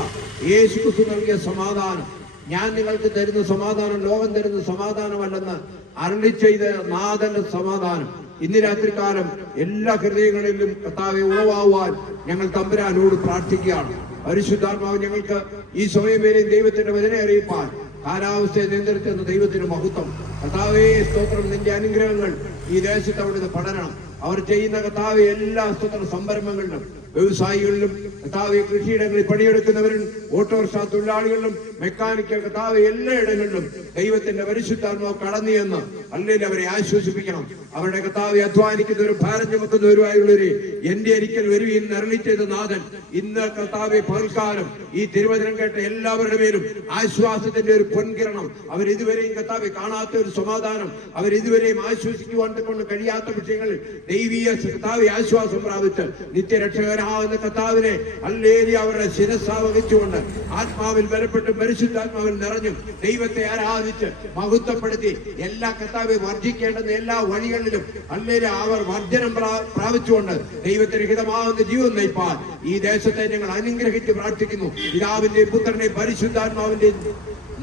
യേശു ക്രിസ്തു നൽകിയ സമാധാനം, ഞാൻ നിങ്ങൾക്ക് തരുന്ന സമാധാനം ലോകം തരുന്ന സമാധാനമല്ലെന്ന് അരുളി ചെയ്ത നാഥന്റെ സമാധാനം ഇന്ന് രാത്രികാലം എല്ലാ ഹൃദയങ്ങളിലും കർത്താവെ ഉളവാകുവാൻ ഞങ്ങൾ തമ്പുരാനോട് പ്രാർത്ഥിക്കുകയാണ്. പരിശുദ്ധാത്മാവ് ഞങ്ങൾക്ക് ഈ സമയമേരെയും ദൈവത്തിന്റെ വചനം അറിയിപ്പാൻ കാലാവസ്ഥയെ നിയന്ത്രിക്കുന്ന ദൈവത്തിന്റെ മഹത്വം കർത്താവേ, സ്തോത്രം. നിന്റെ അനുഗ്രഹങ്ങൾ ഈ ദേശത്ത് അവിടുന്ന് പടരണം. അവർ ചെയ്യുന്ന കർത്താവെ എല്ലാ സ്തോത്ര സംരംഭങ്ങളിലും, വ്യവസായികളിലും, കർത്താവെ കൃഷിയിടങ്ങളിൽ പണിയെടുക്കുന്നവരിലും, ഓട്ടോറിക്ഷ തൊഴിലാളികളിലും, മെക്കാനിക്കൽ കർത്താവെ എല്ലായിടങ്ങളിലും ദൈവത്തിന്റെ പരിശുദ്ധാത്മാവ് കടന്നു എന്ന് അല്ലെങ്കിൽ അവരെ ആശ്വസിപ്പിക്കണം. അവരുടെ കർത്താവെ അധ്വാനിക്കുന്നവരും ഭാരം ചുമക്കുന്നവരുമായുള്ളവരെ എന്റെ ഒരിക്കൽ വരുവീൻ അരുളി ചെയ്ത നാഥൻ ഇന്ന് കർത്താവെ പകൽക്കാലം ഈ തിരുവചനം കേട്ട എല്ലാവരുടെ മേലും ആശ്വാസത്തിന്റെ ഒരു പൊൻകിരണം, അവരിതുവരെയും കർത്താവെ കാണാത്ത ഒരു സമാധാനം, അവരിതുവരെയും ആശ്വസിക്കുവാൻ കൊണ്ട് കഴിയാത്ത വിഷയങ്ങളിൽ ദൈവീയ കർത്താവെ ആശ്വാസം പ്രാപിച്ച് നിത്യരക്ഷകരാകുന്ന കർത്താവിനെ ഹല്ലേലൂയ അവരുടെ ശിരസ്സാ വഹിച്ചുകൊണ്ട് ആത്മാവിൽ ബലപ്പെട്ടും പരിശുദ്ധാത്മാവിൽ നിറഞ്ഞും ദൈവത്തെ ആരാധിച്ച് മഹത്വപ്പെടുത്തി എല്ലാ കർത്താവെ വർജിക്കേണ്ടുന്ന എല്ലാ വഴികളിലും ഹല്ലേലൂയ അവർ വർജനം പ്രാപിച്ചുകൊണ്ട് ദൈവത്തിന് ഹിതമാകുന്ന ജീവൻ നയിപ്പാൻ ഈ ദേശത്തെ ഞങ്ങൾ അനുഗ്രഹിച്ച് പ്രാർത്ഥിക്കുന്നു. പിതാവിന്റെയും പുത്രന്റെയും പരിശുദ്ധാത്മാവിന്റെയും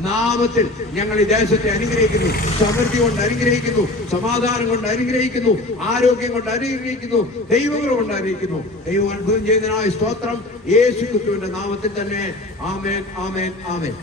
നാമത്തിൽ ഞങ്ങൾ ഈ ദേശത്തെ അനുഗ്രഹിക്കുന്നു. സമൃദ്ധി കൊണ്ട് അനുഗ്രഹിക്കുന്നു, സമാധാനം കൊണ്ട് അനുഗ്രഹിക്കുന്നു, ആരോഗ്യം കൊണ്ട് അനുഗ്രഹിക്കുന്നു, ദൈവങ്ങൾ കൊണ്ട് അനുഗ്രഹിക്കുന്നു. ദൈവം അത്ഭുതം ചെയ്യുന്നതിനായി സ്തോത്രം. യേശു ക്രിസ്തുവിന്റെ നാമത്തിൽ തന്നെ ആമേൻ, ആമേൻ, ആമേൻ.